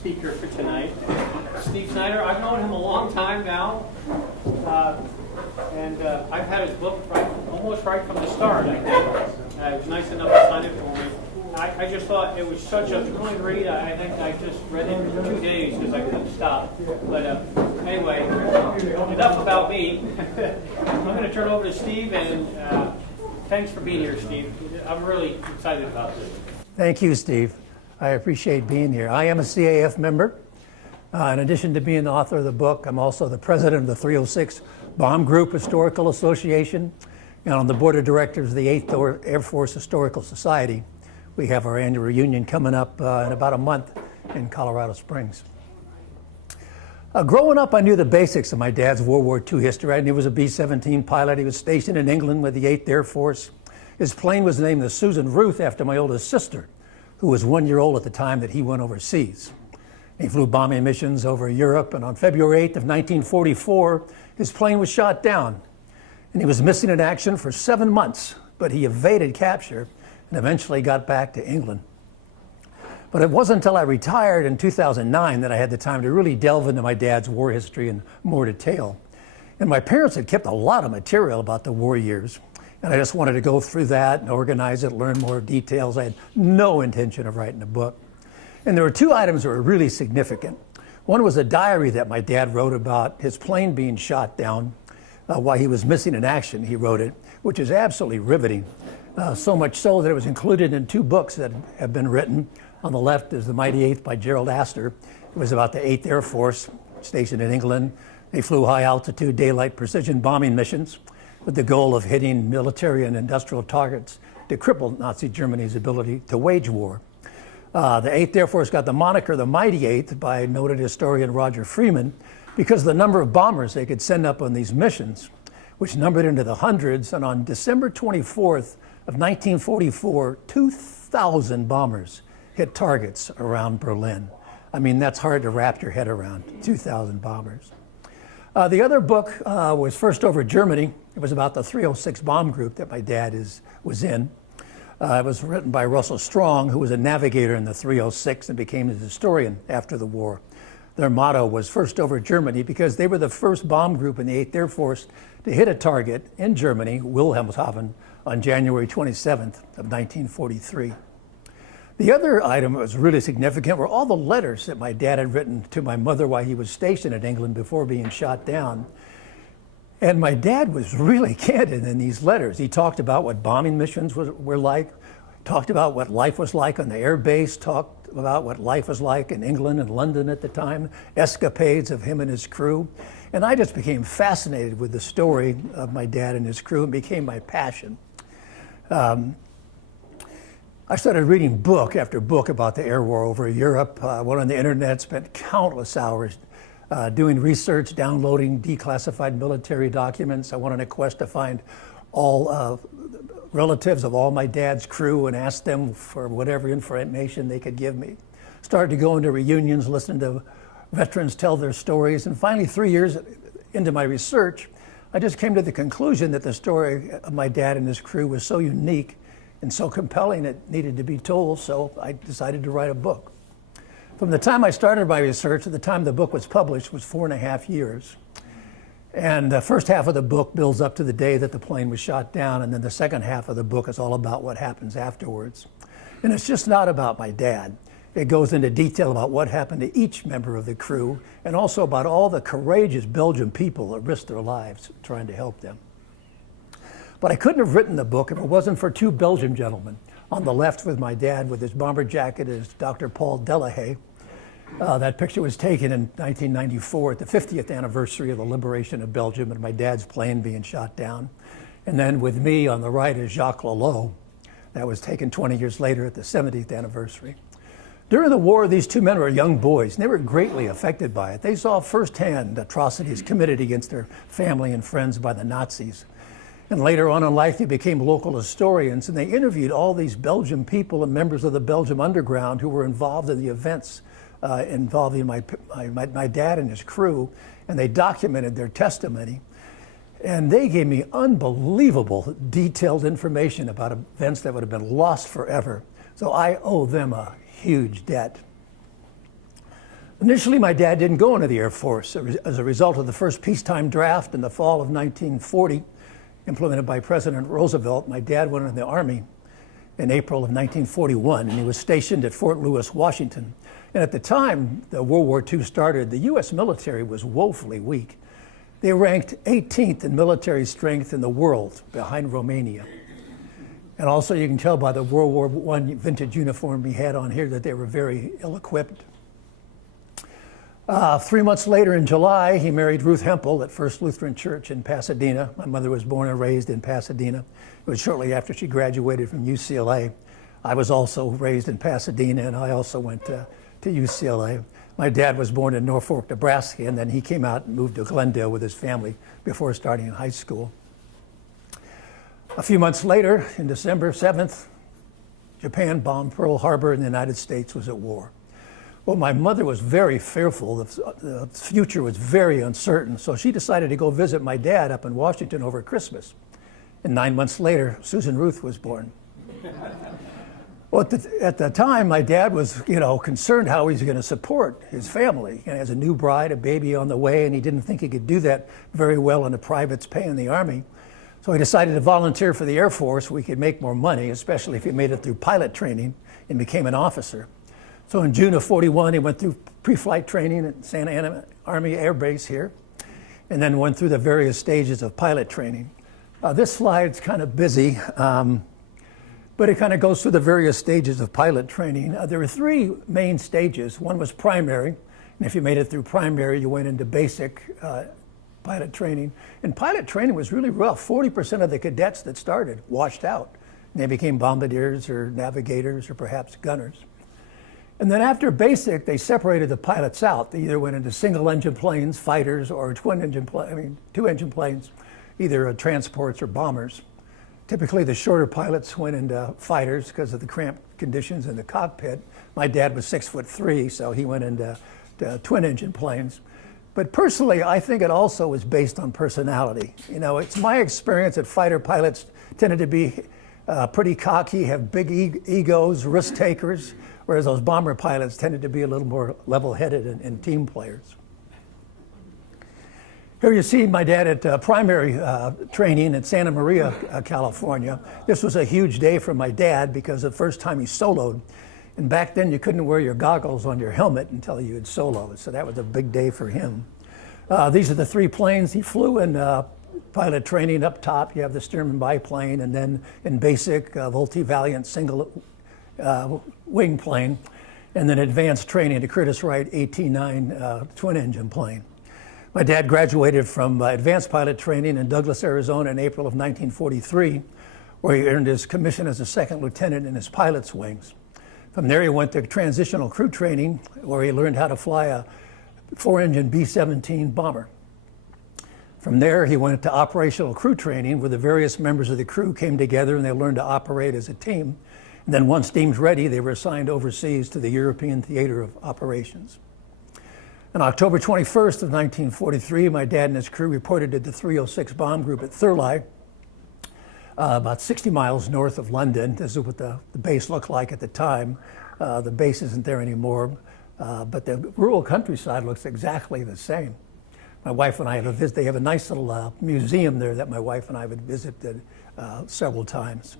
speaker for tonight. Steve Snyder, I've known him a long time now, and I've had his book almost right from the start, I think. It was nice enough to sign it for me. I just thought it was such a good read. I think I just read it in 2 days because I couldn't stop. But anyway, enough about me. I'm going to turn it over to Steve, and thanks for being here, Steve. I'm really excited about this. Thank you, Steve. I appreciate being here. I am a CAF member. In addition to being the author of the book, I'm also the president of the 306 Bomb Group Historical Association and on the board of directors of the 8th Air Force Historical Society. We have our annual reunion coming up in about a month in Colorado Springs. Growing up, I knew the basics of my dad's World War II history. I knew he was a B-17 pilot. He was stationed in England with the 8th Air Force. His plane was named the Susan Ruth after my oldest sister, who was 1 year old at the time that he went overseas. He flew bombing missions over Europe, and on February 8th of 1944, his plane was shot down. And he was missing in action for 7 months, but he evaded capture and eventually got back to England. But it wasn't until I retired in 2009 that I had the time to really delve into my dad's war history in more detail. And my parents had kept a lot of material about the war years, and I just wanted to go through that and organize it, learn more details. I had no intention of writing a book. And there were 2 items that were really significant. One was a diary that my dad wrote about his plane being shot down while he was missing in action. He wrote it, which is absolutely riveting. So much so that it was included in 2 books that have been written. On the left is The Mighty Eighth by Gerald Astor. It was about the 8th Air Force stationed in England. They flew high altitude daylight precision bombing missions with the goal of hitting military and industrial targets to cripple Nazi Germany's ability to wage war. The 8th Air Force got the moniker the Mighty Eighth by noted historian Roger Freeman because of the number of bombers they could send up on these missions, which numbered into the hundreds. And on December 24th of 1944, 2,000 bombers hit targets around Berlin. I mean, that's hard to wrap your head around, 2,000 bombers. The other book was First Over Germany. It was about the 306 bomb group that my dad was in. It was written by Russell Strong, who was a navigator in the 306 and became a historian after the war. Their motto was First Over Germany because they were the first bomb group in the 8th Air Force to hit a target in Germany, Wilhelmshaven, on January 27th of 1943. The other item that was really significant were all the letters that my dad had written to my mother while he was stationed in England before being shot down. And my dad was really candid in these letters. He talked about what bombing missions were like, talked about what life was like on the air base, talked about what life was like in England and London at the time, escapades of him and his crew. And I just became fascinated with the story of my dad and his crew and became my passion. I started reading book after book about the air war over Europe. Went on the internet, spent countless hours doing research, downloading declassified military documents. I went on a quest to find all relatives of all my dad's crew and asked them for whatever information they could give me. Started to go into reunions, listen to veterans tell their stories, and finally 3 years into my research, I just came to the conclusion that the story of my dad and his crew was so unique and so compelling it needed to be told, so I decided to write a book. From the time I started my research to the time the book was published was 4.5 years. And the first half of the book builds up to the day that the plane was shot down, and then the second half of the book is all about what happens afterwards. And it's just not about my dad. It goes into detail about what happened to each member of the crew, and also about all the courageous Belgian people that risked their lives trying to help them. But I couldn't have written the book if it wasn't for 2 Belgian gentlemen. On the left with my dad with his bomber jacket is Dr. Paul Delahaye. That picture was taken in 1994 at the 50th anniversary of the liberation of Belgium and my dad's plane being shot down. And then with me on the right is Jacques Lelot. That was taken 20 years later at the 70th anniversary. During the war, these 2 men were young boys, and they were greatly affected by it. They saw firsthand atrocities committed against their family and friends by the Nazis. And later on in life, they became local historians, and they interviewed all these Belgian people and members of the Belgium underground who were involved in the events involving my dad and his crew, and they documented their testimony. And they gave me unbelievable detailed information about events that would have been lost forever. So I owe them a huge debt. Initially, my dad didn't go into the Air Force. As a result of the first peacetime draft in the fall of 1940, implemented by President Roosevelt, my dad went in the Army in April of 1941, and he was stationed at Fort Lewis, Washington. And at the time the World War II started, the U.S. military was woefully weak. They ranked 18th in military strength in the world, behind Romania. And also you can tell by the World War I vintage uniform he had on here that they were very ill-equipped. 3 months later in July, he married Ruth Hempel at First Lutheran Church in Pasadena. My mother was born and raised in Pasadena. It was shortly after she graduated from UCLA. I was also raised in Pasadena, and I also went to UCLA. My dad was born in Norfolk, Nebraska, and then he came out and moved to Glendale with his family before starting in high school. A few months later, in December 7th, Japan bombed Pearl Harbor and the United States was at war. Well, my mother was very fearful. The future was very uncertain, so she decided to go visit my dad up in Washington over Christmas. And 9 months later, Susan Ruth was born. Well, at the time, my dad was, concerned how he was going to support his family. And as a new bride, a baby on the way, and he didn't think he could do that very well in a private's pay in the Army. So he decided to volunteer for the Air Force. We could make more money, especially if he made it through pilot training and became an officer. So in June of '41, he went through pre-flight training at Santa Ana Army Air Base here, and then went through the various stages of pilot training. This slide's kind of busy, but it kind of goes through the various stages of pilot training. There were three main stages. One was primary, and if you made it through primary, you went into basic pilot training. And pilot training was really rough. 40% of the cadets that started washed out. And they became bombardiers or navigators or perhaps gunners. And then after basic, they separated the pilots out. They either went into single-engine planes, fighters, or two-engine planes, either transports or bombers. Typically, the shorter pilots went into fighters because of the cramped conditions in the cockpit. My dad was 6'3", so he went into twin-engine planes. But personally, I think it also was based on personality. It's my experience that fighter pilots tended to be pretty cocky, have big egos, risk takers, whereas those bomber pilots tended to be a little more level-headed and team players. Here you see my dad at primary training in Santa Maria, California. This was a huge day for my dad because the first time he soloed. And back then you couldn't wear your goggles on your helmet until you had soloed. So that was a big day for him. These are the three planes he flew in pilot training. Up top you have the Stearman biplane, and then in basic Vultee-Valiant single wing plane, and then advanced training to Curtiss Wright AT-9 twin-engine plane. My dad graduated from advanced pilot training in Douglas, Arizona in April of 1943, where he earned his commission as a second lieutenant in his pilot's wings. From there, he went to transitional crew training, where he learned how to fly a four-engine B-17 bomber. From there, he went to operational crew training, where the various members of the crew came together and they learned to operate as a team. And then once deemed ready, they were assigned overseas to the European Theater of Operations. On October 21st of 1943, my dad and his crew reported to the 306 Bomb Group at Thurley, about 60 miles north of London. This is what the base looked like at the time. The base isn't there anymore, but the rural countryside looks exactly the same. My wife and I they have a nice little museum there that my wife and I would visit several times.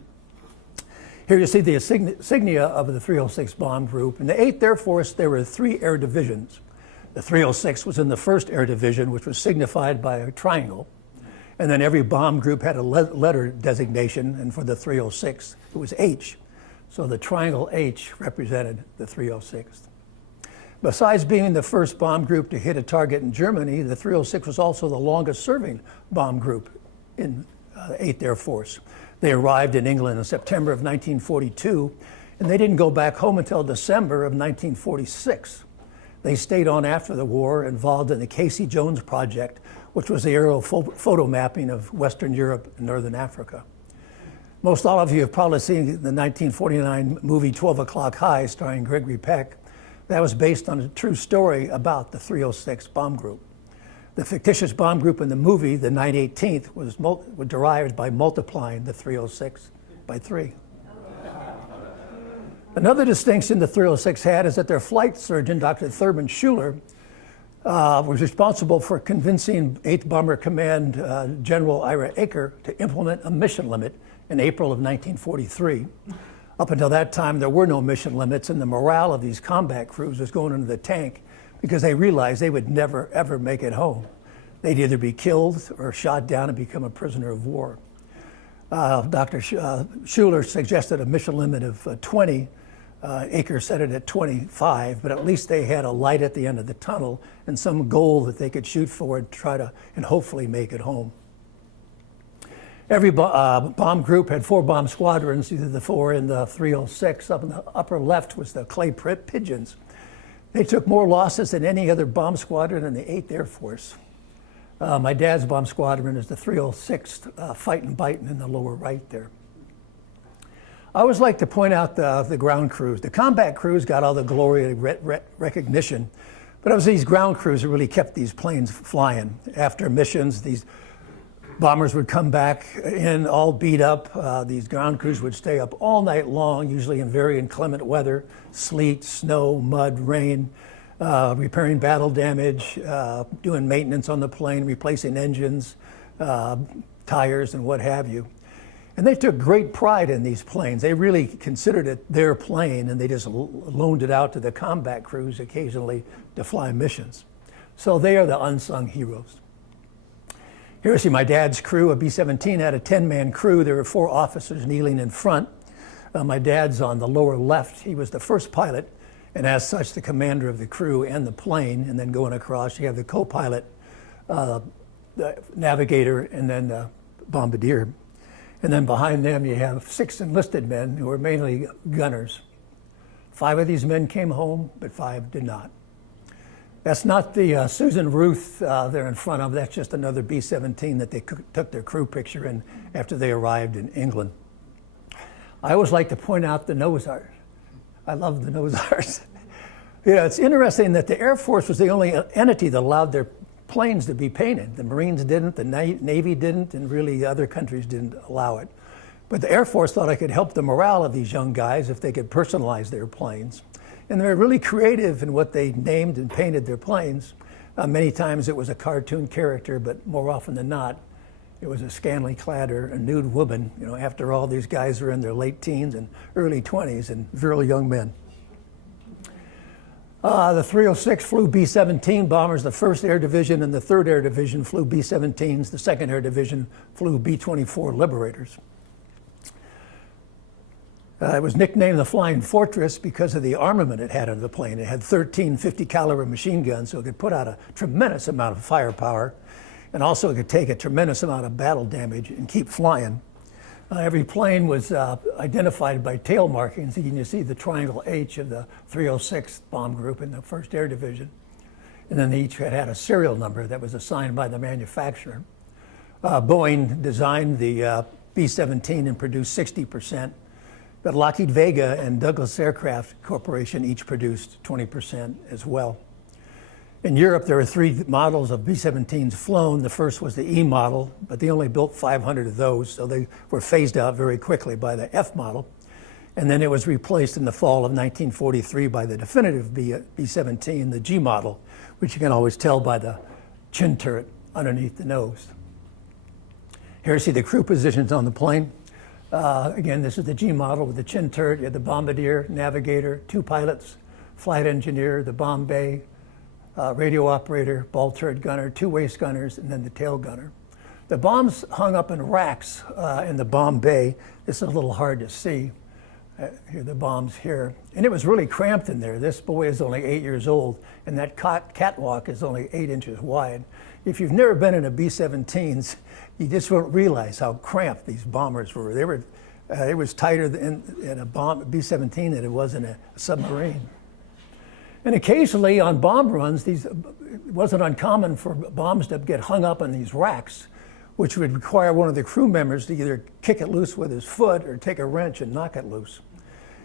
Here you see the insignia of the 306 Bomb Group. In the 8th Air Force, there were 3 air divisions. The 306 was in the 1st Air Division, which was signified by a triangle. And then every bomb group had a letter designation, and for the 306, it was H. So the triangle H represented the 306th. Besides being the first bomb group to hit a target in Germany, the 306 was also the longest serving bomb group in the 8th Air Force. They arrived in England in September of 1942, and they didn't go back home until December of 1946. They stayed on after the war, involved in the Casey Jones Project, which was the aerial photo mapping of Western Europe and Northern Africa. Most all of you have probably seen the 1949 movie 12 O'Clock High, starring Gregory Peck. That was based on a true story about the 306 bomb group. The fictitious bomb group in the movie, the 9/18th, was derived by multiplying the 306 by 3. Another distinction the 306 had is that their flight surgeon, Dr. Thurman Schuler, was responsible for convincing 8th Bomber Command General Ira Eaker to implement a mission limit in April of 1943. Up until that time, there were no mission limits, and the morale of these combat crews was going into the tank because they realized they would never, ever make it home. They'd either be killed or shot down and become a prisoner of war. Dr. Schuler suggested a mission limit of 20. Eaker set it at 25, but at least they had a light at the end of the tunnel and some goal that they could shoot for and try to, and hopefully make it home. Every bomb group had 4 bomb squadrons, either the 4 in the 306. Up in the upper left was the Clay Pigeons. They took more losses than any other bomb squadron in the 8th Air Force. My dad's bomb squadron is the 306 Fightin' Bitin' in the lower right there. I always like to point out the ground crews. The combat crews got all the glory and recognition, but it was these ground crews that really kept these planes flying. After missions, these bombers would come back in all beat up. These ground crews would stay up all night long, usually in very inclement weather, sleet, snow, mud, rain, repairing battle damage, doing maintenance on the plane, replacing engines, tires, and what have you. And they took great pride in these planes. They really considered it their plane, and they just loaned it out to the combat crews occasionally to fly missions. So they are the unsung heroes. Here you see my dad's crew. A B-17 had a 10-man crew. There were 4 officers kneeling in front. My dad's on the lower left. He was the first pilot, and as such, the commander of the crew and the plane. And then going across, you have the co-pilot, the navigator, and then the bombardier. And then behind them, you have 6 enlisted men who were mainly gunners. 5 of these men came home, but 5 did not. That's not the Susan Ruth there in front of. That's just another B-17 that they took their crew picture in after they arrived in England. I always like to point out the nose art. I love the nose art. You know, it's interesting that the Air Force was the only entity that allowed their planes to be painted. The Marines didn't, the Navy didn't, and really other countries didn't allow it. But the Air Force thought I could help the morale of these young guys if they could personalize their planes. And they're really creative in what they named and painted their planes. Many times it was a cartoon character, but more often than not, it was a scantily clad or a nude woman. You know, after all, these guys are in their late teens and early 20s and very young men. The 306 flew B-17 bombers. The 1st Air Division and the 3rd Air Division flew B-17s. The 2nd Air Division flew B-24 Liberators. It was nicknamed the Flying Fortress because of the armament it had on the plane. It had 13 50 caliber machine guns, so it could put out a tremendous amount of firepower, and also it could take a tremendous amount of battle damage and keep flying. Every plane was identified by tail markings. You can see the triangle H of the 306th Bomb Group in the 1st Air Division. And then they each had a serial number that was assigned by the manufacturer. Boeing designed the B-17 and produced 60%, but Lockheed Vega and Douglas Aircraft Corporation each produced 20% as well. In Europe, there were 3 models of B-17s flown. The first was the E model, but they only built 500 of those, so they were phased out very quickly by the F model. And then it was replaced in the fall of 1943 by the definitive B-17, the G model, which you can always tell by the chin turret underneath the nose. Here you see the crew positions on the plane. Again, this is the G model with the chin turret. You have the bombardier, navigator, 2 pilots, flight engineer, the bomb bay, radio operator, ball turret gunner, 2 waist gunners, and then the tail gunner. The bombs hung up in racks in the bomb bay. This is a little hard to see. Here are the bombs here. And it was really cramped in there. This boy is only 8 years old, and that catwalk is only 8 inches wide. If you've never been in a B-17s, you just won't realize how cramped these bombers were. It was tighter in a B-17 than it was in a submarine. And occasionally on bomb runs, it wasn't uncommon for bombs to get hung up on these racks, which would require one of the crew members to either kick it loose with his foot or take a wrench and knock it loose.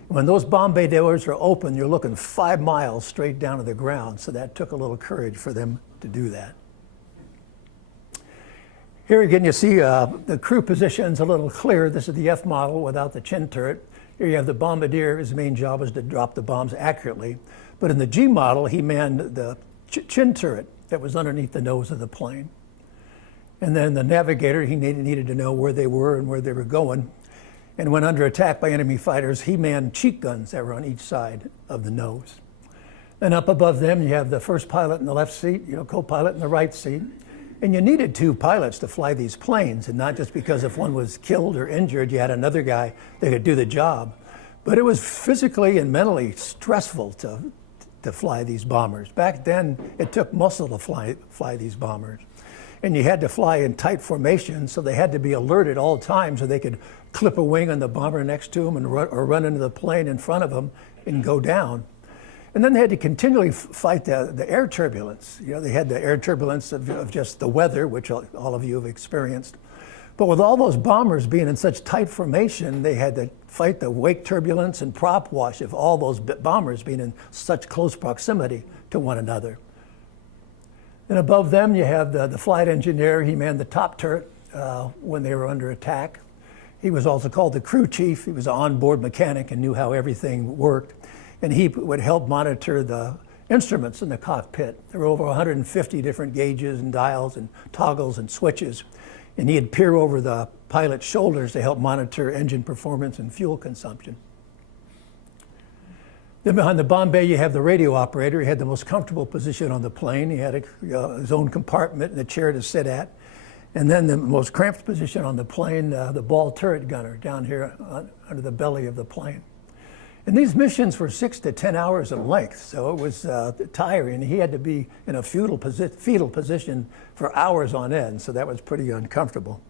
When those bomb bay doors are open, you're looking 5 miles straight down to the ground, so that took a little courage for them to do that. Here again, you see the crew positions a little clearer. This is the F model without the chin turret. Here you have the bombardier. His main job was to drop the bombs accurately. But in the G model, he manned the chin turret that was underneath the nose of the plane. And then the navigator, he needed to know where they were and where they were going. And when under attack by enemy fighters, he manned cheek guns that were on each side of the nose. Then up above them, you have the first pilot in the left seat, co-pilot in the right seat. And you needed two pilots to fly these planes, and not just because if one was killed or injured, you had another guy that could do the job. But it was physically and mentally stressful to fly these bombers. Back then, it took muscle to fly these bombers. And you had to fly in tight formation, so they had to be alert at all times so they could clip a wing on the bomber next to them or run into the plane in front of them and go down. And then they had to continually fight the air turbulence. They had the air turbulence of just the weather, which all of you have experienced. But with all those bombers being in such tight formation, they had to fight the wake turbulence and prop wash of all those bombers being in such close proximity to one another. And above them, you have the flight engineer. He manned the top turret when they were under attack. He was also called the crew chief. He was an onboard mechanic and knew how everything worked. And he would help monitor the instruments in the cockpit. There were over 150 different gauges and dials and toggles and switches. And he'd peer over the pilot's shoulders to help monitor engine performance and fuel consumption. Then behind the bomb bay, you have the radio operator. He had the most comfortable position on the plane. He had his own compartment and a chair to sit at. And then the most cramped position on the plane, the ball turret gunner down here under the belly of the plane. And these missions were 6 to 10 hours in length, so it was tiring. He had to be in a fetal position for hours on end, so that was pretty uncomfortable.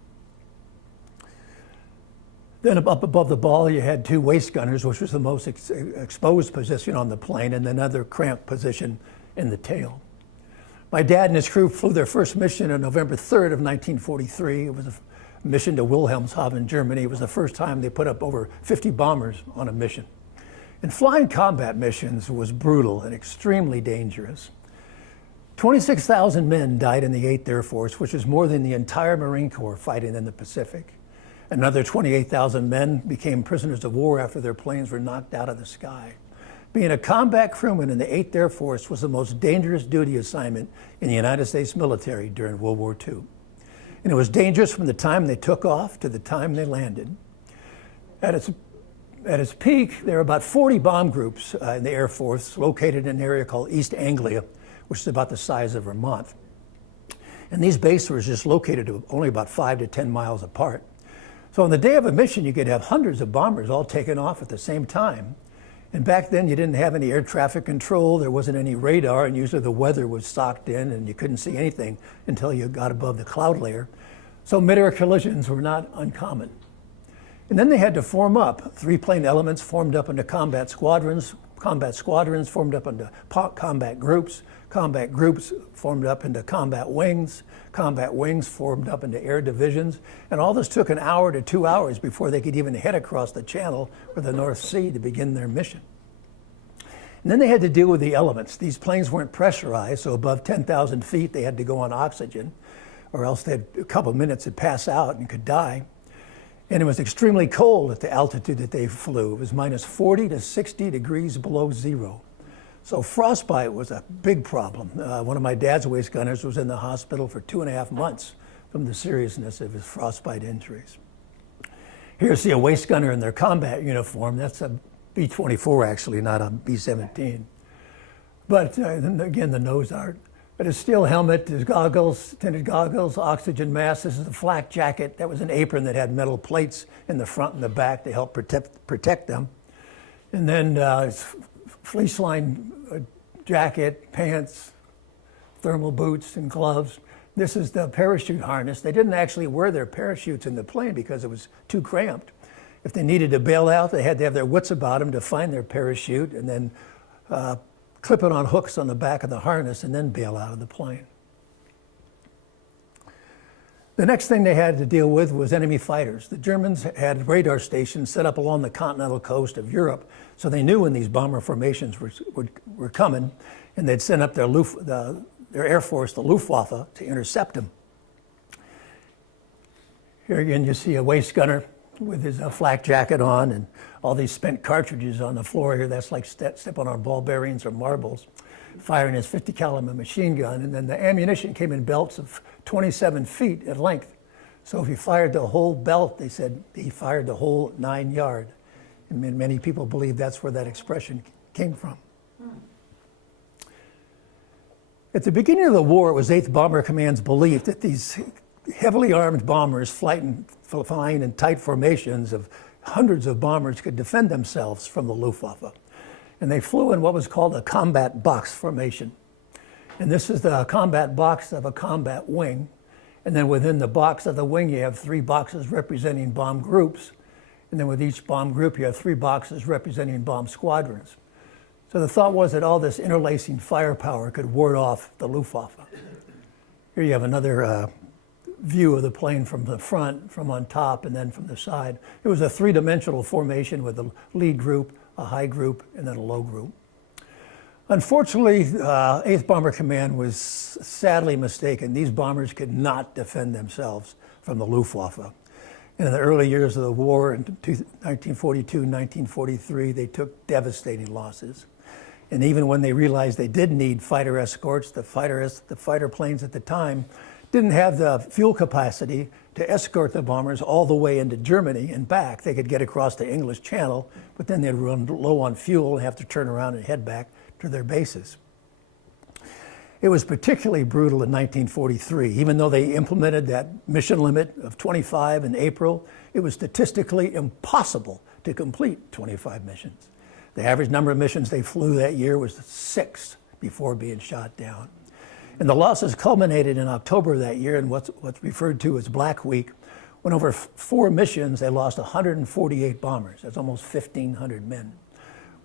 Then up above the ball, you had two waist gunners, which was the most exposed position on the plane, and another cramped position in the tail. My dad and his crew flew their first mission on November 3rd of 1943. It was a mission to Wilhelmshaven, Germany. It was the first time they put up over 50 bombers on a mission. And flying combat missions was brutal and extremely dangerous. 26,000 men died in the 8th Air Force, which was more than the entire Marine Corps fighting in the Pacific. Another 28,000 men became prisoners of war after their planes were knocked out of the sky. Being a combat crewman in the 8th Air Force was the most dangerous duty assignment in the United States military during World War II. And it was dangerous from the time they took off to the time they landed. At its peak, there were about 40 bomb groups in the Air Force located in an area called East Anglia, which is about the size of Vermont. And these bases were just located only about 5 to 10 miles apart. So on the day of a mission, you could have hundreds of bombers all taking off at the same time. And back then, you didn't have any air traffic control, there wasn't any radar, and usually the weather was socked in and you couldn't see anything until you got above the cloud layer. So mid-air collisions were not uncommon. And then they had to form up. 3 plane elements formed up into combat squadrons formed up into combat groups formed up into combat wings formed up into air divisions, and all this took an hour to 2 hours before they could even head across the Channel or the North Sea to begin their mission. And then they had to deal with the elements. These planes weren't pressurized, so above 10,000 feet they had to go on oxygen, or else they had a couple of minutes to pass out and could die. And it was extremely cold at the altitude that they flew. It was minus 40 to 60 degrees below zero. So frostbite was a big problem. One of my dad's waist gunners was in the hospital for 2.5 months from the seriousness of his frostbite injuries. Here you see a waist gunner in their combat uniform. That's a B-24 actually, not a B-17. But again, the nose art. But his steel helmet, his goggles, tinted goggles, oxygen mask. This is a flak jacket. That was an apron that had metal plates in the front and the back to help protect them. And then his fleece lined jacket, pants, thermal boots, and gloves. This is the parachute harness. They didn't actually wear their parachutes in the plane because it was too cramped. If they needed to bail out, they had to have their wits about them to find their parachute and then clip it on hooks on the back of the harness and then bail out of the plane. The next thing they had to deal with was enemy fighters. The Germans had radar stations set up along the continental coast of Europe, so they knew when these bomber formations were coming, and they'd send up their Air Force, the Luftwaffe, to intercept them. Here again, you see a waist gunner with his flak jacket on and all these spent cartridges on the floor here. That's like stepping on ball bearings or marbles, firing his 50 caliber machine gun. And then the ammunition came in belts of 27 feet in length. So if he fired the whole belt, they said he fired the whole 9 yard. And many people believe that's where that expression came from. At the beginning of the war, it was 8th Bomber Command's belief that these heavily armed bombers flying in tight formations of hundreds of bombers could defend themselves from the Luftwaffe. And they flew in what was called a combat box formation. And this is the combat box of a combat wing. And then within the box of the wing, you have 3 boxes representing bomb groups. And then with each bomb group, you have 3 boxes representing bomb squadrons. So the thought was that all this interlacing firepower could ward off the Luftwaffe. Here you have another view of the plane from the front, from on top, and then from the side. It was a 3-dimensional formation with a lead group, a high group, and then a low group. Unfortunately, 8th Bomber Command was sadly mistaken. These bombers could not defend themselves from the Luftwaffe. In the early years of the war, in 1942, 1943, they took devastating losses. And even when they realized they did need fighter escorts, the fighter planes at the time didn't have the fuel capacity to escort the bombers all the way into Germany and back. They could get across the English Channel, but then they'd run low on fuel and have to turn around and head back to their bases. It was particularly brutal in 1943. Even though they implemented that mission limit of 25 in April, it was statistically impossible to complete 25 missions. The average number of missions they flew that year was 6 before being shot down. And the losses culminated in October of that year in what's referred to as Black Week, when over 4 missions they lost 148 bombers. That's almost 1,500 men.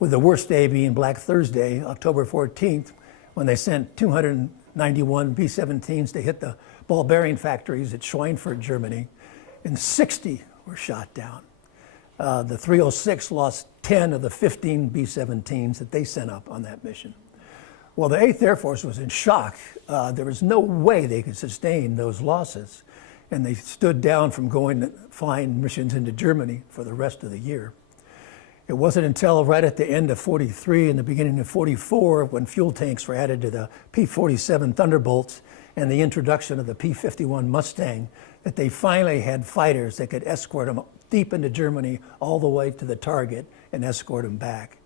With the worst day being Black Thursday, October 14th, when they sent 291 B-17s to hit the ball bearing factories at Schweinfurt, Germany, and 60 were shot down. The 306 lost 10 of the 15 B-17s that they sent up on that mission. Well, the 8th Air Force was in shock. There was no way they could sustain those losses, and they stood down from flying missions into Germany for the rest of the year. It wasn't until right at the end of 43 and the beginning of 44 when fuel tanks were added to the P-47 Thunderbolts and the introduction of the P-51 Mustang that they finally had fighters that could escort them deep into Germany all the way to the target and escort them back.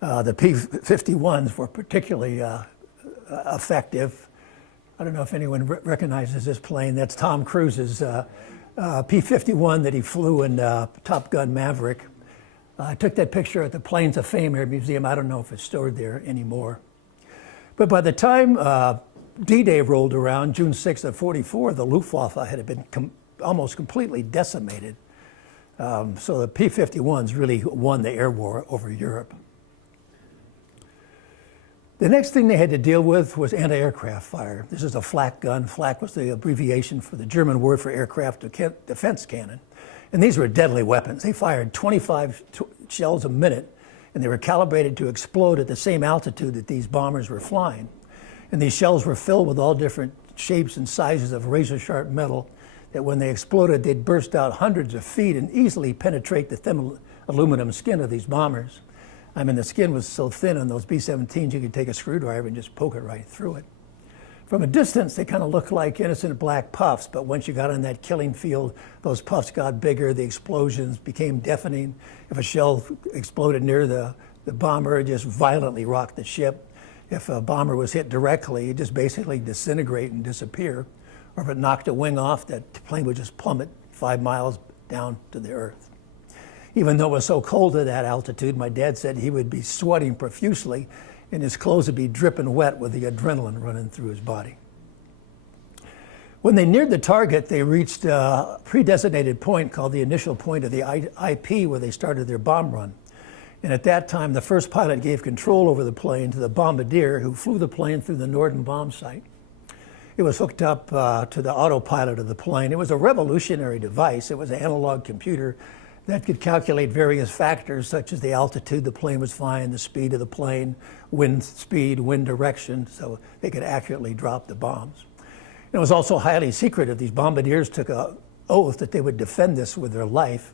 The P-51s were particularly effective. I don't know if anyone recognizes this plane. That's Tom Cruise's P-51 that he flew in Top Gun Maverick. I took that picture at the Planes of Fame Air Museum. I don't know if it's stored there anymore. But by the time D-Day rolled around, June 6th of 44, the Luftwaffe had been almost completely decimated. So the P-51s really won the air war over Europe. The next thing they had to deal with was anti-aircraft fire. This is a flak gun. Flak was the abbreviation for the German word for aircraft defense cannon. And these were deadly weapons. They fired 25 shells a minute, and they were calibrated to explode at the same altitude that these bombers were flying. And these shells were filled with all different shapes and sizes of razor-sharp metal that when they exploded, they'd burst out hundreds of feet and easily penetrate the thin aluminum skin of these bombers. I mean, the skin was so thin on those B-17s, you could take a screwdriver and just poke it right through it. From a distance, they kind of looked like innocent black puffs, but once you got on that killing field, those puffs got bigger, the explosions became deafening. If a shell exploded near the bomber, it just violently rocked the ship. If a bomber was hit directly, it just basically disintegrate and disappear. Or if it knocked a wing off, that plane would just plummet 5 miles down to the earth. Even though it was so cold at that altitude, my dad said he would be sweating profusely and his clothes would be dripping wet with the adrenaline running through his body. When they neared the target, they reached a pre-designated point called the initial point of the IP where they started their bomb run. And at that time, the first pilot gave control over the plane to the bombardier who flew the plane through the Norden bomb site. It was hooked up to the autopilot of the plane. It was a revolutionary device. It was an analog computer that could calculate various factors such as the altitude the plane was flying, the speed of the plane, wind speed, wind direction, so they could accurately drop the bombs. And it was also highly secretive. These bombardiers took an oath that they would defend this with their life.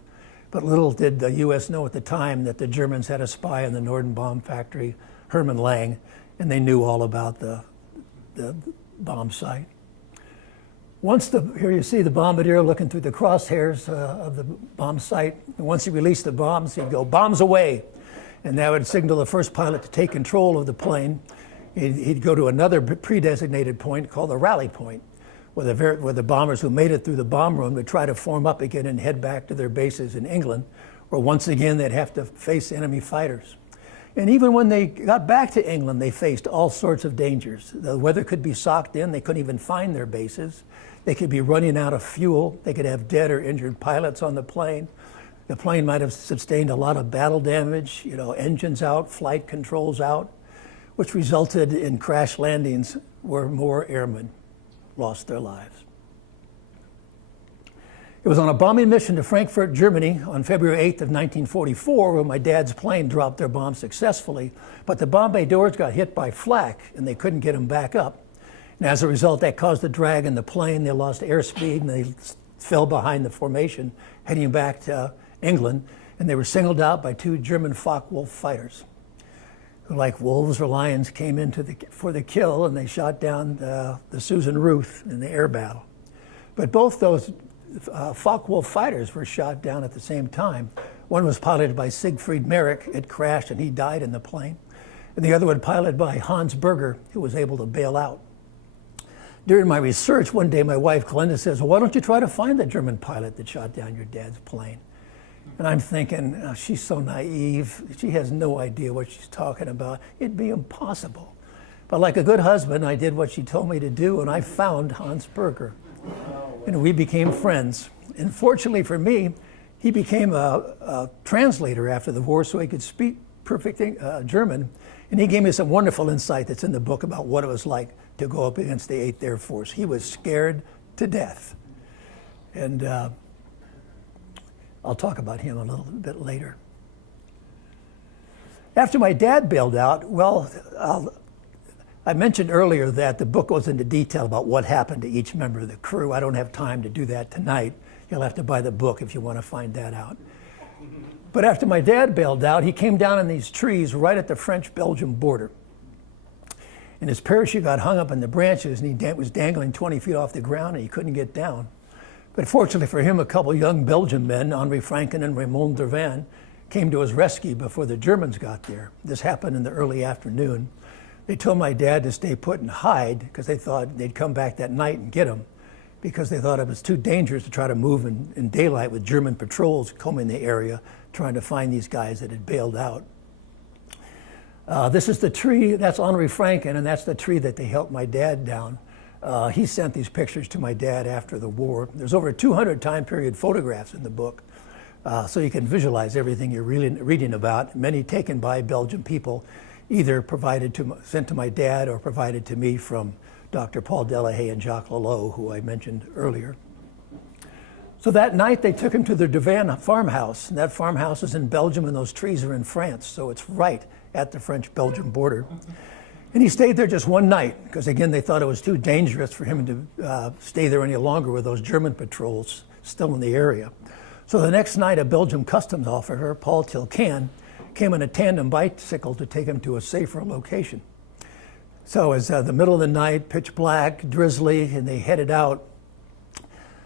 But little did the U.S. know at the time that the Germans had a spy in the Norden bomb factory, Hermann Lang, and they knew all about the bomb site. Here you see the bombardier looking through the crosshairs of the bomb site. And once he released the bombs, he'd go, "Bombs away!" And that would signal the first pilot to take control of the plane. He'd go to another pre-designated point called the rally point, where the bombers who made it through the bomb room would try to form up again and head back to their bases in England, where once again they'd have to face enemy fighters. And even when they got back to England, they faced all sorts of dangers. The weather could be socked in, they couldn't even find their bases. They could be running out of fuel, they could have dead or injured pilots on the plane. The plane might have sustained a lot of battle damage, engines out, flight controls out, which resulted in crash landings where more airmen lost their lives. It was on a bombing mission to Frankfurt, Germany on February 8th of 1944 where my dad's plane dropped their bomb successfully, but the bomb bay doors got hit by flak and they couldn't get them back up. And as a result, that caused a drag in the plane. They lost airspeed and they fell behind the formation heading back to England, and they were singled out by 2 German Focke-Wulf fighters who, like wolves or lions, came in for the kill, and they shot down the Susan Ruth in the air battle. But both those Focke-Wulf fighters were shot down at the same time. One was piloted by Siegfried Merrick. It crashed and he died in the plane. And the other one piloted by Hans Berger, who was able to bail out. During my research, one day my wife Glenda says, "Well, why don't you try to find the German pilot that shot down your dad's plane?" And I'm thinking, oh, she's so naive. She has no idea what she's talking about. It'd be impossible. But like a good husband, I did what she told me to do, and I found Hans Berger. And we became friends. And fortunately for me, he became a translator after the war so he could speak perfect German. And he gave me some wonderful insight that's in the book about what it was like to go up against the 8th Air Force. He was scared to death. And I'll talk about him a little bit later. After my dad bailed out, I mentioned earlier that the book goes into detail about what happened to each member of the crew. I don't have time to do that tonight. You'll have to buy the book if you want to find that out. But after my dad bailed out, he came down in these trees right at the French-Belgium border. And his parachute got hung up in the branches, and he was dangling 20 feet off the ground, and he couldn't get down. But fortunately for him, a couple young Belgian men, Henri Franken and Raymond Dervan, came to his rescue before the Germans got there. This happened in the early afternoon. They told my dad to stay put and hide because they thought they'd come back that night and get him, because they thought it was too dangerous to try to move in daylight with German patrols combing the area trying to find these guys that had bailed out. This is the tree, that's Henri Franken, and that's the tree that they helped my dad down. He sent these pictures to my dad after the war. There's over 200 time period photographs in the book, so you can visualize everything you're reading about, many taken by Belgian people, either sent to my dad or provided to me from Dr. Paul Delahaye and Jacques Lelot, who I mentioned earlier. So that night they took him to the Dervan farmhouse, and that farmhouse is in Belgium and those trees are in France, so it's right at the French-Belgian border. And he stayed there just one night, because again, they thought it was too dangerous for him to stay there any longer with those German patrols still in the area. So the next night, a Belgian customs officer, Paul Tilcan, came on a tandem bicycle to take him to a safer location. So as the middle of the night, pitch black, drizzly, and they headed out,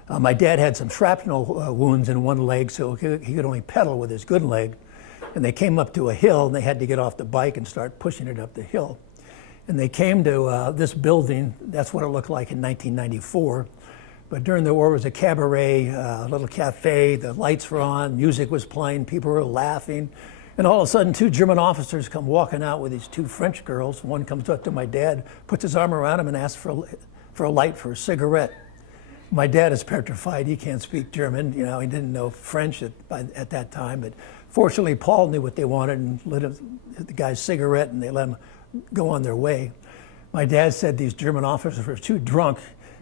my dad had some shrapnel wounds in one leg, so he could only pedal with his good leg. And they came up to a hill, and they had to get off the bike and start pushing it up the hill. And they came to this building. That's what it looked like in 1994. But during the war, it was a cabaret, a little cafe. The lights were on, music was playing, people were laughing. And all of a sudden, 2 German officers come walking out with these 2 French girls. One comes up to my dad, puts his arm around him, and asks for a light for a cigarette. My dad is petrified. He can't speak German. He didn't know French at that time. But fortunately, Paul knew what they wanted and lit the guy's cigarette, and they let him go on their way. My dad said these German officers were too drunk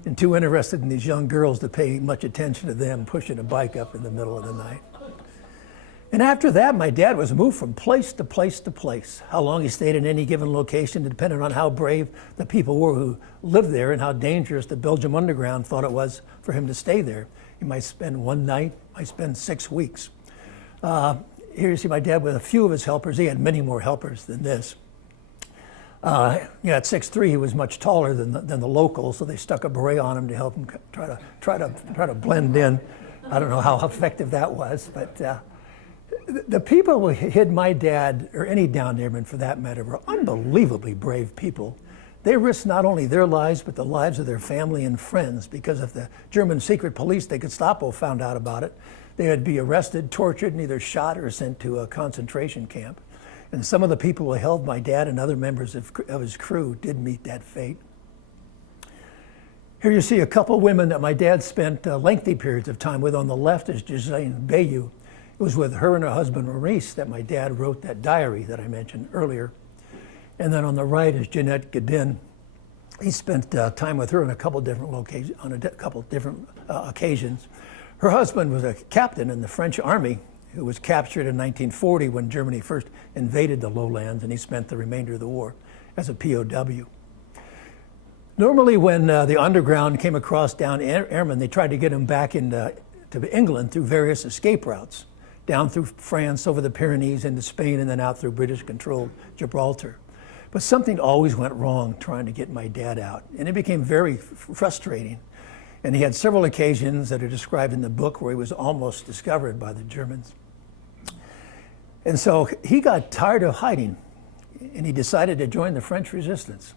and too interested in these young girls to pay much attention to them pushing a bike up in the middle of the night. And after that, my dad was moved from place to place to place. How long he stayed in any given location depended on how brave the people were who lived there and how dangerous the Belgium underground thought it was for him to stay there. He might spend one night, might spend 6 weeks. Here you see my dad with a few of his helpers. He had many more helpers than this. At 6'3", he was much taller than the locals, so they stuck a beret on him to help him try to blend in. I don't know how effective that was, but the people who hid my dad, or any downed airman for that matter, were unbelievably brave people. They risked not only their lives, but the lives of their family and friends, because if the German secret police, the Gestapo, found out about it, they would be arrested, tortured, and either shot or sent to a concentration camp. And some of the people who held my dad and other members of his crew did meet that fate. Here you see a couple women that my dad spent lengthy periods of time with. On the left is Gisèle Bayou. It was with her and her husband Maurice that my dad wrote that diary that I mentioned earlier. And then on the right is Jeanette Godin. He spent time with her on a couple different occasions. Her husband was a captain in the French army who was captured in 1940 when Germany first invaded the lowlands, and he spent the remainder of the war as a POW. Normally when the underground came across downed airmen, they tried to get them back to England through various escape routes, down through France, over the Pyrenees, into Spain, and then out through British-controlled Gibraltar. But something always went wrong trying to get my dad out, and it became very frustrating. And he had several occasions that are described in the book where he was almost discovered by the Germans. And so he got tired of hiding, and he decided to join the French resistance.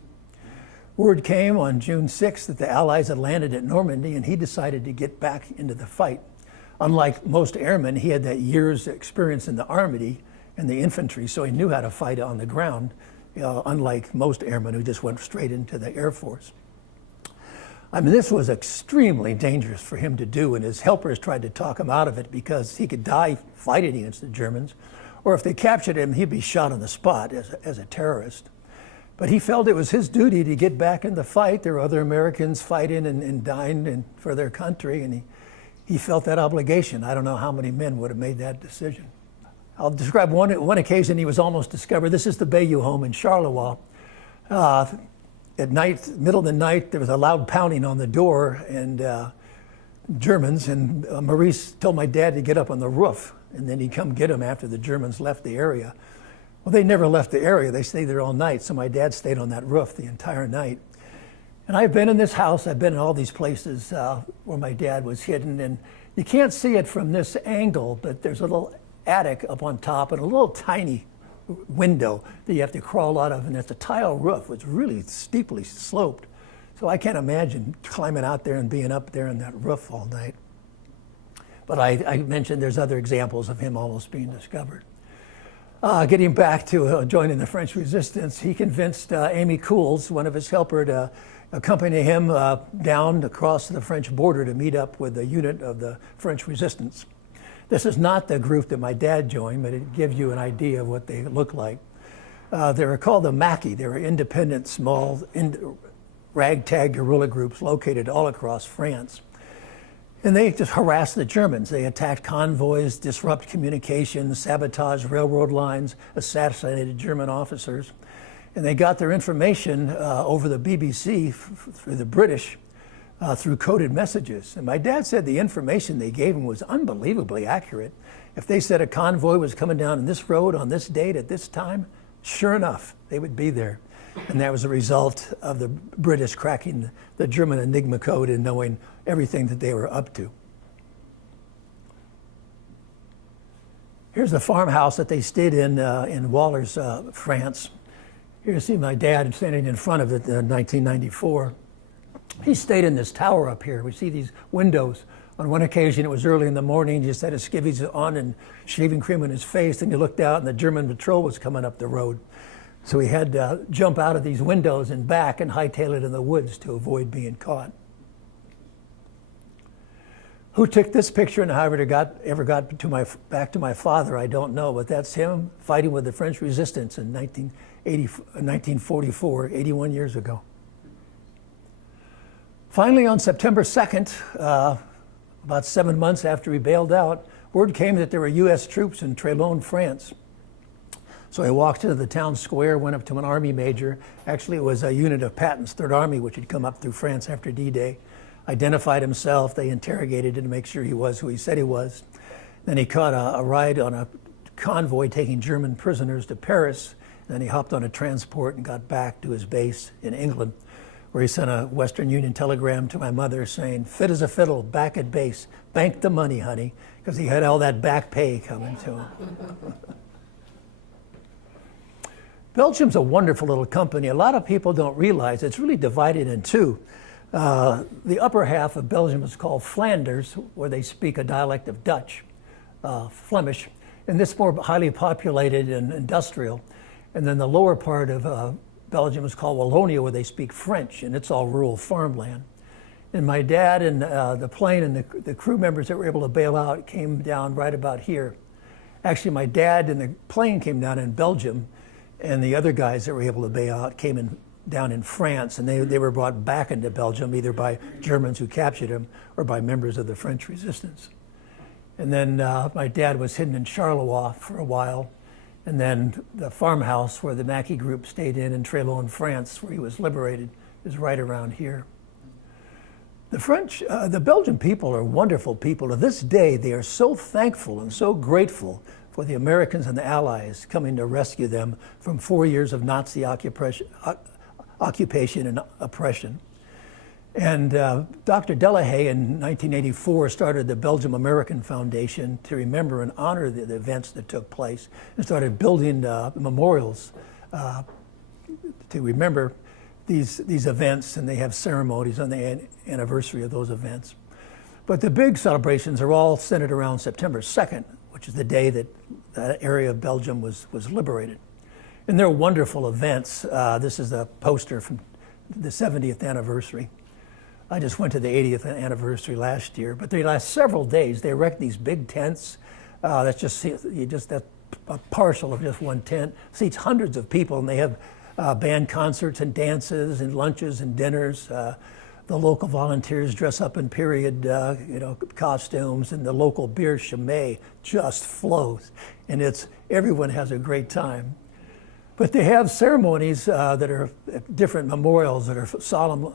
Word came on June 6th that the Allies had landed at Normandy, and he decided to get back into the fight. Unlike most airmen, he had that year's experience in the army and the infantry, so he knew how to fight on the ground, unlike most airmen who just went straight into the Air Force. I mean, this was extremely dangerous for him to do, and his helpers tried to talk him out of it because he could die fighting against the Germans, or if they captured him, he'd be shot on the spot as a terrorist. But he felt it was his duty to get back in the fight. There were other Americans fighting and dying for their country, and he felt that obligation. I don't know how many men would have made that decision. I'll describe one occasion he was almost discovered. This is the Bayou home in Charleroi. At night, middle of the night, there was a loud pounding on the door, and Germans, and Maurice told my dad to get up on the roof, and then he'd come get him after the Germans left the area. Well, they never left the area. They stayed there all night, so my dad stayed on that roof the entire night. And I've been in this house, I've been in all these places where my dad was hidden, and you can't see it from this angle, but there's a little attic up on top and a little tiny window that you have to crawl out of, and it's a tile roof. It's really steeply sloped. So I can't imagine climbing out there and being up there in that roof all night. But I mentioned there's other examples of him almost being discovered. Getting back to joining the French resistance, he convinced Amy Cools, one of his helpers, to accompany him down across the French border to meet up with a unit of the French resistance. This is not the group that my dad joined, but it gives you an idea of what they look like. They were called the Maquis. They were independent, small, ragtag guerrilla groups located all across France. And they just harassed the Germans. They attacked convoys, disrupted communications, sabotaged railroad lines, assassinated German officers. And they got their information over the BBC through the British through coded messages. And my dad said the information they gave him was unbelievably accurate. If they said a convoy was coming down this road on this date at this time, sure enough, they would be there. And that was a result of the British cracking the German Enigma code and knowing everything that they were up to. Here's the farmhouse that they stayed in Wallers, France. Here you see my dad standing in front of it in 1994. He stayed in this tower up here. We see these windows. On one occasion, it was early in the morning. He just had his skivvies on and shaving cream on his face, and he looked out and the German patrol was coming up the road. So he had to jump out of these windows and back and hightail it in the woods to avoid being caught. Who took this picture and how it ever got back to my father, I don't know, but that's him fighting with the French resistance in 1944, 81 years ago. Finally, on September 2nd, about 7 months after he bailed out, word came that there were U.S. troops in Trélone, France. So I walked into the town square, went up to an army major. Actually, it was a unit of Patton's Third Army, which had come up through France after D-Day. Identified himself. They interrogated him to make sure he was who he said he was. Then he caught a ride on a convoy taking German prisoners to Paris. Then he hopped on a transport and got back to his base in England, where he sent a Western Union telegram to my mother saying, "Fit as a fiddle, back at base. Bank the money, honey," because he had all that back pay coming to him. Belgium's a wonderful little company. A lot of people don't realize it's really divided in two. The upper half of Belgium is called Flanders, where they speak a dialect of Dutch, Flemish, and this is more highly populated and industrial. And then the lower part of Belgium is called Wallonia, where they speak French, and it's all rural farmland. And my dad and the plane and the crew members that were able to bail out came down right about here. Actually, my dad and the plane came down in Belgium, and the other guys that were able to bail out came down in France, and they were brought back into Belgium either by Germans who captured them or by members of the French resistance. And then my dad was hidden in Charleroi for a while, and then the farmhouse where the Mackey group stayed in Trélon, France, where he was liberated, is right around here. The Belgian people are wonderful people. To this day, they are so thankful and so grateful for the Americans and the Allies coming to rescue them from 4 years of Nazi occupation and oppression. And Dr. Delahaye in 1984 started the Belgium American Foundation to remember and honor the events that took place, and started building memorials to remember these events, and they have ceremonies on the anniversary of those events. But the big celebrations are all centered around September 2nd, which is the day that that area of Belgium was liberated. And they're wonderful events. This is a poster from the 70th anniversary. I just went to the 80th anniversary last year, but they last several days. They erect these big tents. That's a partial of just one tent. Seats hundreds of people, and they have band concerts and dances and lunches and dinners. The local volunteers dress up in period costumes, and the local beer Chimay just flows, and everyone has a great time. But they have ceremonies that are at different memorials that are solemn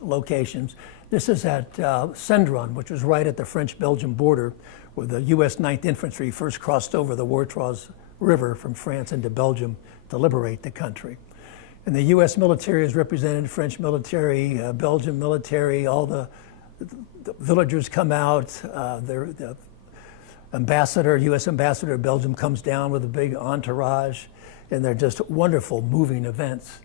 locations. This is at Cendron, which was right at the French-Belgian border, where the U.S. 9th Infantry first crossed over the Wartroise River from France into Belgium to liberate the country. And the U.S. military is represented, French military, Belgian military, all the villagers come out. The ambassador, U.S. ambassador of Belgium comes down with a big entourage, and they're just wonderful, moving events.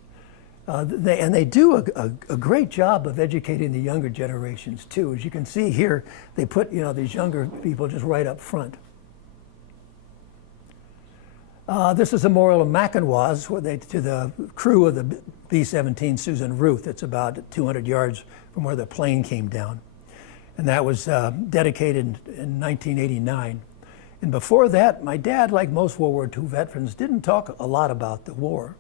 They do a great job of educating the younger generations too. As you can see here, they put these younger people just right up front. This is a memorial of Macanoise to the crew of the B-17 Susan Ruth. It's about 200 yards from where the plane came down. And that was dedicated in 1989. And before that, my dad, like most World War II veterans, didn't talk a lot about the war.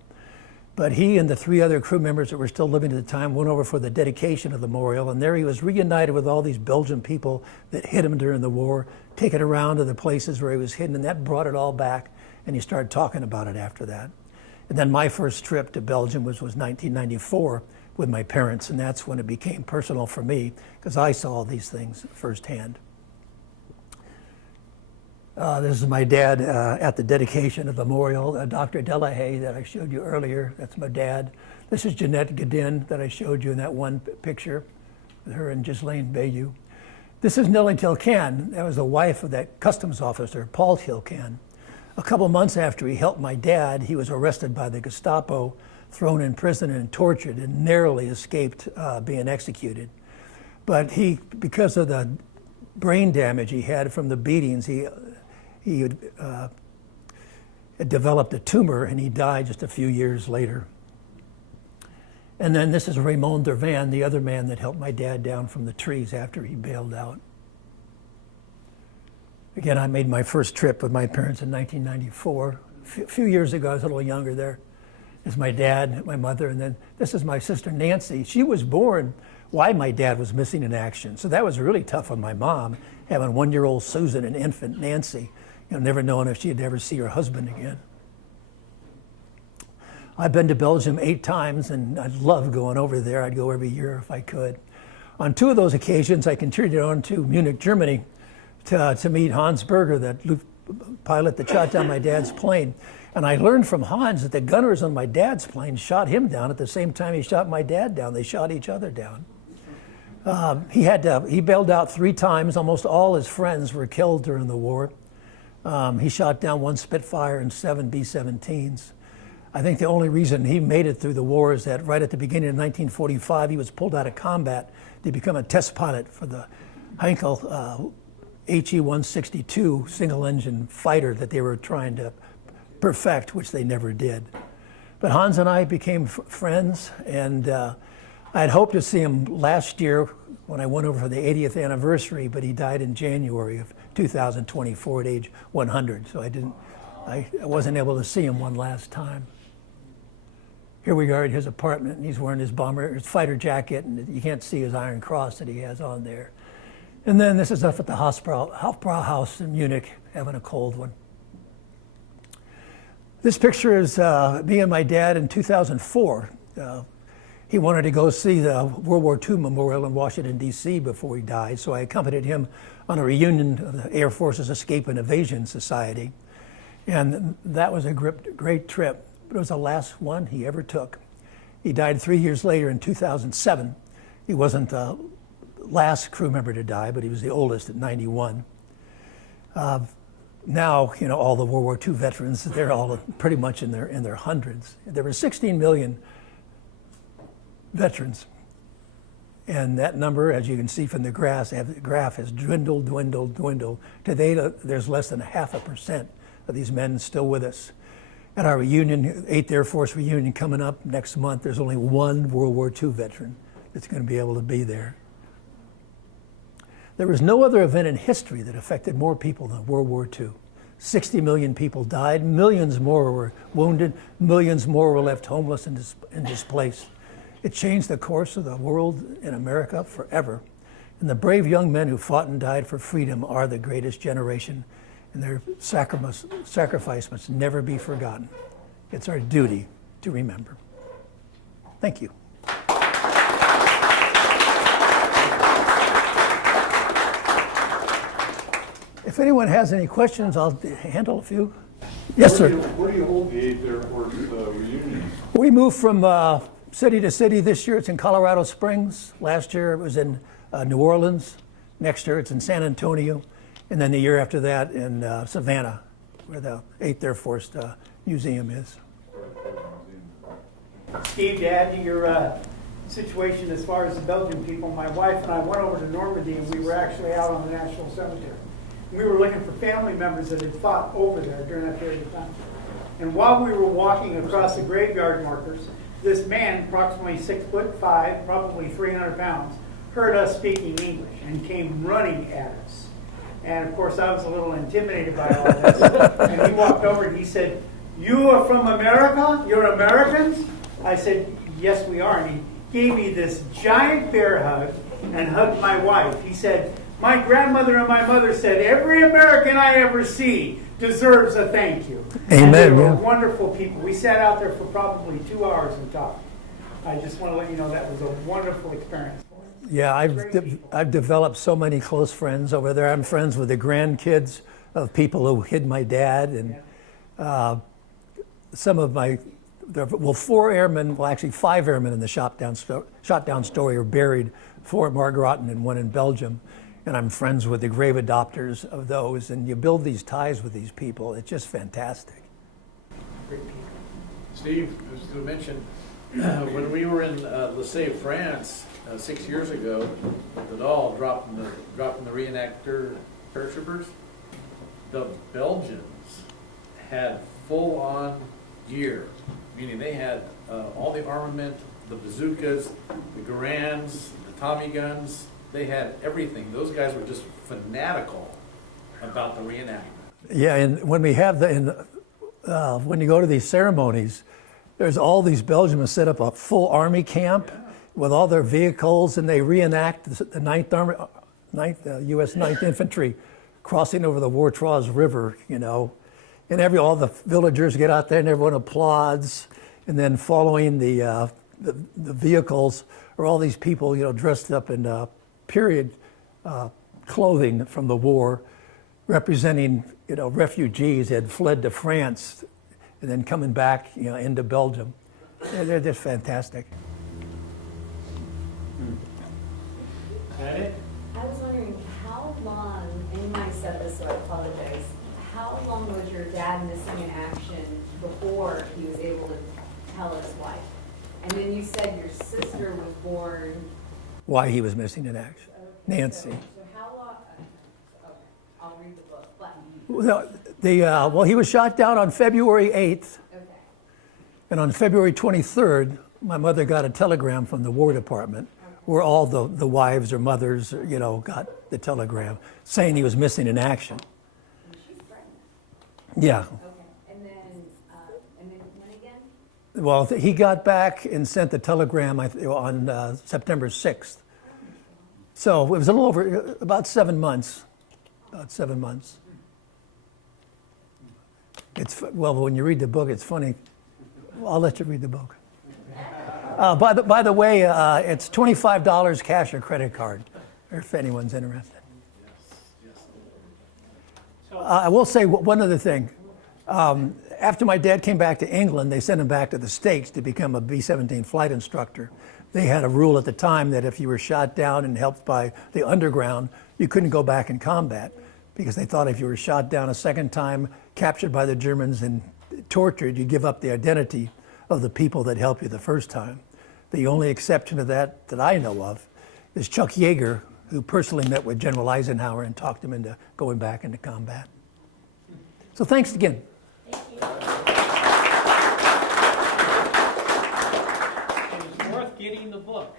But he and the 3 other crew members that were still living at the time went over for the dedication of the memorial, and there he was reunited with all these Belgian people that hid him during the war, taken around to the places where he was hidden, and that brought it all back, and he started talking about it after that. And then my first trip to Belgium was 1994 with my parents, and that's when it became personal for me, because I saw these things firsthand. This is my dad at the dedication of the memorial. Dr. Delahaye that I showed you earlier, that's my dad. This is Jeanette Godin that I showed you in that one picture, with her and Ghislaine Bayou. This is Nellie Tilcan. That was the wife of that customs officer, Paul Tilcan. A couple months after he helped my dad, he was arrested by the Gestapo, thrown in prison and tortured, and narrowly escaped being executed. But because of the brain damage he had from the beatings, he had developed a tumor, and he died just a few years later. And then this is Raymond Dervan, the other man that helped my dad down from the trees after he bailed out. Again, I made my first trip with my parents in 1994. A few years ago, I was a little younger there. This is my dad, my mother, and then this is my sister Nancy. She was born while my dad was missing in action. So that was really tough on my mom, having 1-year-old Susan and infant Nancy, never knowing if she'd ever see her husband again. I've been to Belgium 8 times, and I'd love going over there. I'd go every year if I could. On 2 of those occasions, I contributed on to Munich, Germany, to meet Hans Berger, that pilot that shot down my dad's plane. And I learned from Hans that the gunners on my dad's plane shot him down at the same time he shot my dad down. They shot each other down. He bailed out 3 times. Almost all his friends were killed during the war. He shot down 1 Spitfire and 7 B-17s. I think the only reason he made it through the war is that right at the beginning of 1945, he was pulled out of combat to become a test pilot for the Heinkel HE-162 single-engine fighter that they were trying to perfect, which they never did. But Hans and I became friends, and I had hoped to see him last year when I went over for the 80th anniversary, but he died in January of 2024 at age 100, so I wasn't able to see him one last time. Here we are at his apartment, and he's wearing his fighter jacket, and you can't see his Iron Cross that he has on there. And then this is up at the Hofbrauhaus in Munich, having a cold one. This picture is me and my dad in 2004. He wanted to go see the World War II Memorial in Washington, D.C. before he died, so I accompanied him on a reunion of the Air Force's Escape and Evasion Society. And that was a great trip, but it was the last one he ever took. He died 3 years later in 2007. He wasn't the last crew member to die, but he was the oldest at 91. Now, you know, all the World War II veterans, they're all pretty much in their hundreds. There were 16 million veterans. And that number, as you can see from the graph, has dwindled. Today, there's less than 0.5% of these men still with us. At our reunion, 8th Air Force reunion coming up next month, there's only 1 World War II veteran that's going to be able to be there. There was no other event in history that affected more people than World War II. 60 million people died, millions more were wounded, millions more were left homeless and displaced. It changed the course of the world in America forever. And the brave young men who fought and died for freedom are the greatest generation, and their sacrifice must never be forgotten. It's our duty to remember. Thank you. If anyone has any questions, I'll handle a few. Yes, sir. Where do you hold the 8th Air Force reunion? We moved from city to city. This year it's in Colorado Springs. Last year it was in New Orleans. Next year it's in San Antonio. And then the year after that in Savannah, where the 8th Air Force Museum is. Steve, to add to your situation as far as the Belgian people, my wife and I went over to Normandy, and we were actually out on the National Cemetery. We were looking for family members that had fought over there during that period of time. And while we were walking across the graveyard markers, this man, approximately 6'5", probably 300 pounds, heard us speaking English and came running at us. And of course, I was a little intimidated by all this. And he walked over and he said, "You are from America? You're Americans?" I said, "Yes, we are." And he gave me this giant bear hug and hugged my wife. He said, "My grandmother and my mother said, every American I ever see deserves a thank you." Amen. And they were Yeah. wonderful people. We sat out there for probably 2 hours and talked. I just want to let you know that was a wonderful experience. Yeah, I've developed so many close friends over there. I'm friends with the grandkids of people who hid my dad, and some of my, 4 airmen, well actually 5 airmen in the shot down story are buried, 4 at Margraten and 1 in Belgium. And I'm friends with the grave adopters of those, and you build these ties with these people. It's just fantastic. Great people. Steve, just to mention, when we were in Marseille, France, 6 years ago, the doll dropped in the reenactor paratroopers. The Belgians had full-on gear, meaning they had all the armament, the bazookas, the Garands, the Tommy guns. They had everything. Those guys were just fanatical about the reenactment. Yeah, and when we have when you go to these ceremonies, there's all these Belgians set up a full army camp with all their vehicles, and they reenact the 9th U.S. 9th Infantry crossing over the Wartraus River, you know. And all the villagers get out there and everyone applauds. And then following the vehicles are all these people, you know, dressed up in period clothing from the war. representing, refugees that had fled to France and then coming back, into Belgium. They're just fantastic. That it? I was wondering how long, and you might have said this, so I apologize, how long was your dad missing in action before he was able to tell his wife? And then you said your sister was born. Why he was missing in action. Nancy. So how long, okay, I'll read the book, but, Well, he was shot down on February 8th, okay. and on February 23rd, my mother got a telegram from the War Department where all the wives or mothers, got the telegram saying he was missing in action. And she's pregnant. Yeah. Okay, and then when again? Well, he got back and sent the telegram on September 6th. So it was a little over, about 7 months. About 7 months. Well, when you read the book, it's funny. Well, I'll let you read the book. By the way, it's $25 cash or credit card, if anyone's interested. I will say one other thing. After my dad came back to England, they sent him back to the States to become a B-17 flight instructor. They had a rule at the time that if you were shot down and helped by the underground, you couldn't go back in combat, because they thought if you were shot down a second time, captured by the Germans and tortured, you give up the identity of the people that helped you the first time. The only exception to that I know of is Chuck Yeager, who personally met with General Eisenhower and talked him into going back into combat. So thanks again. It was worth getting the book.